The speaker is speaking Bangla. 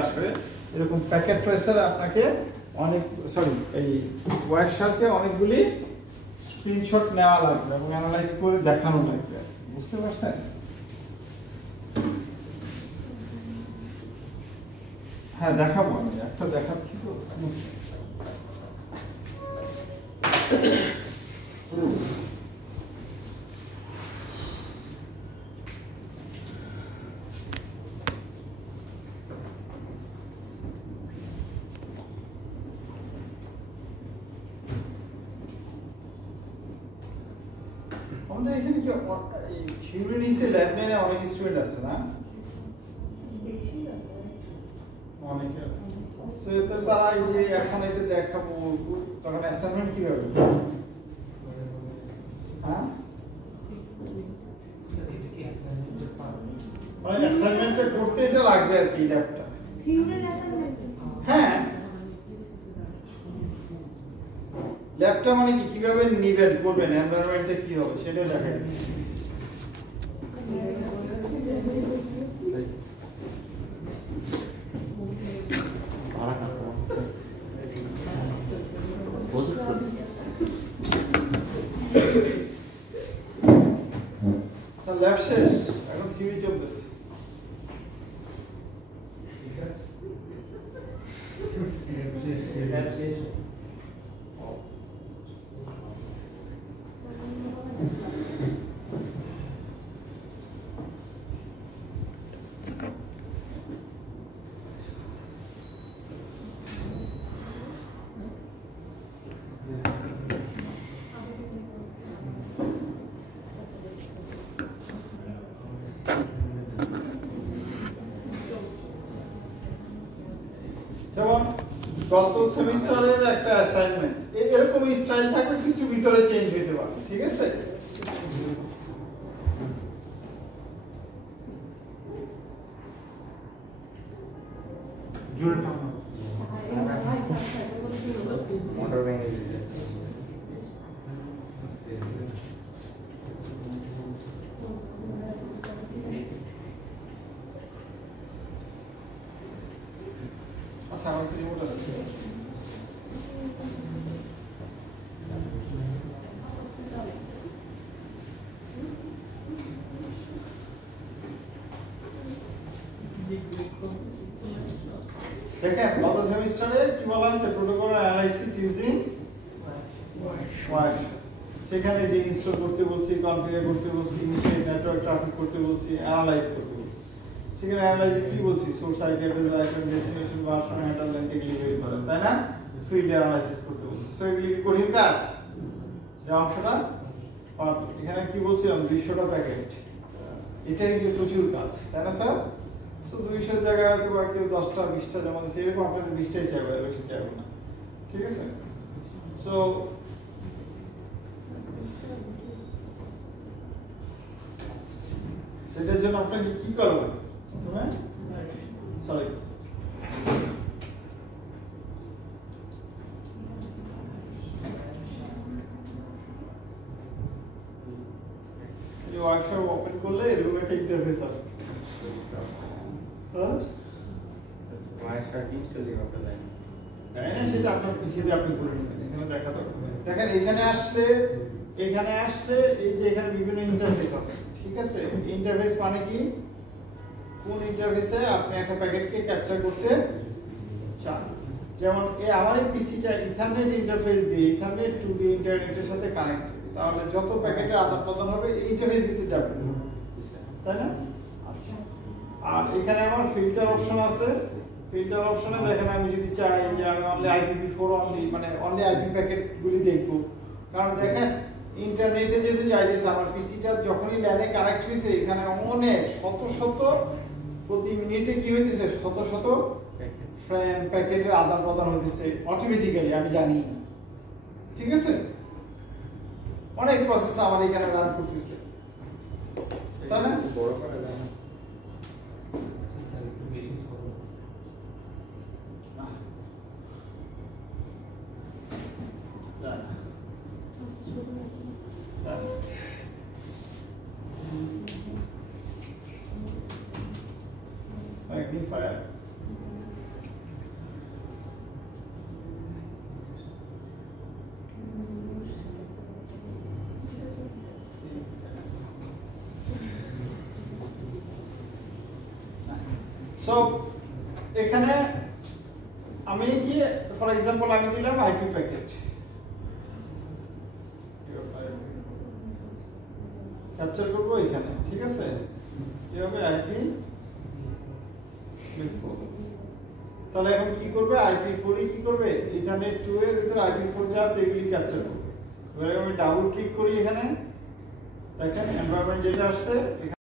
আসবে এরকম প্যাকেট ট্রেসার আপনাকে অনেক এই ওয়ার্কশপে অনেকগুলি স্ক্রিনশট নেওয়া লাগবে এবং অ্যানালাইজ করে দেখানো লাগবে, বুঝতে পারছেন? হ্যাঁ দেখাবো, আমি একটা দেখাচ্ছি তো। আমাদের এখানে কি এই থিওরি নিচে ল্যাব নিয়ে অনেক স্টুডেন্ট আছে না? অনেকে সো এতে তারা এই যে এখন এটা দেখাবো তখন অ্যাসাইনমেন্ট কিভাবে? হ্যাঁ মানে অ্যাসাইনমেন্টটা করতে এটা লাগবে আর কি ল্যাবটা। থিওরির অ্যাসাইনমেন্ট হ্যাঁ ল্যাবটা মানে কি কিভাবে নিবেন করবেন এনভায়রনমেন্টে কি হবে সেটা দেখাই দিচ্ছি। ল্যাব শেষ, এখন থিওরি চলতেছে। যেমন গত সেমিস্টারের একটা অ্যাসাইনমেন্ট এরকম স্টাইল থাকবে, কিছু ভিতরে চেঞ্জ হতে পারে, ঠিক আছে? মোটর ভেঙে দিয়েছে। আচ্ছা আমার কাছে রিমোট আছে। দেখেন গত সেমিস্টারে কি বলা হয়েছে, প্রোটোকল অ্যানালাইসিস ইউজিং ওয়ার্কশপ। সেখানে যে ইনস্টল করতে বলছি, কনফিগার করতে বলছি, ইনিশিয়েট নেটওয়ার্ক ট্রাফিক করতে বলছি, অ্যানালাইজ করতে বলছি। সেখানে অ্যানালাইজে কি বলছি, source IP address, IP destination, version, header line এগুলি বের করে, তাই না? ফিল্ড অ্যানালাইসিস করতে বলছি। সো এগুলি কি কঠিন কাজ? যে অংশটা এখানে কি বলছিলাম 200টা প্যাকেট, এটাই হচ্ছে প্রচুর কাজ, তাই না স্যার? সো 200 জায়গায় হয়তো বা কেউ 10টা 20টা জমা দিচ্ছে, এরকম আপনাদের 20টাই চাইবে, আর বেশি চাইবে না, ঠিক আছে? সো সেটার জন্য আপনাকে কি করবেন? প্রথমে সরি এই ওয়ার্কশপ ওপেন করলে এরকম একটা ইন্টারফেস হবে। হ্যাঁ ওয়ার্কশপ ইনস্টল করতে লাগে, তাই না? সেটা আপনার পিসিতে আপনি করে নেবেন, এখানে দেখা দরকার। দেখেন এখানে আসলে এই যে এখানে বিভিন্ন ইন্টারফেস আছে, ঠিক আছে? ইন্টারফেস মানে কি, কোন ইন্টারফেসে আপনি একটা প্যাকেটকে ক্যাপচার করতে চান। যেমন আমার এই পিসিটা ইথারনেট ইন্টারফেস দিয়ে, ইথারনেট টু দি ইন্টারনেটের সাথে কানেক্টেড, তাহলে যত প্যাকেটের আদান প্রদান হবে এই ইন্টারফেস দিতে যাবে, তাই না? আচ্ছা, আর এখানে আমার ফিল্টার অপশন আছে। ফিল্টার অপশনে দেখেন আমি যদি চাই যে আমি অনলি IPv4 মানে অনলি আইপি প্যাকেটগুলি দেখব, কারণ দেখেন ইন্টারনেটে যেহেতু যাইতেছে আমার পিসিটা যখনই ল্যানে কানেক্ট হয়েছে, এখানে অনেক শত প্রতি মিনিটে কি হইতেছে, শত ফ্রেম প্যাকেটের আদান প্রদান হইতেছে অটোমেটিক্যালি, আমি জানি, ঠিক আছে? অনেক প্রসেস আমার এখানে রান করতেছে, তাই না? বড় করা যায় না। Magnifier সো এখানে আমি কি ফর এক্সাম্পল আমি দিলাম আইপি প্যাকেট ক্যাপচার করব এখানে, ঠিক আছে? কিভাবে আইপি তাহলে এখন কি করবে, IP4 কি করবে, ইথারনেট 2 এর ভিতর IP4 যা আছে এগুলি ক্যাপচার করবে। এবারে আমি ডাবল ক্লিক করি এখানে, দেখেন এনভায়রনমেন্ট যেটা আসছে এখানে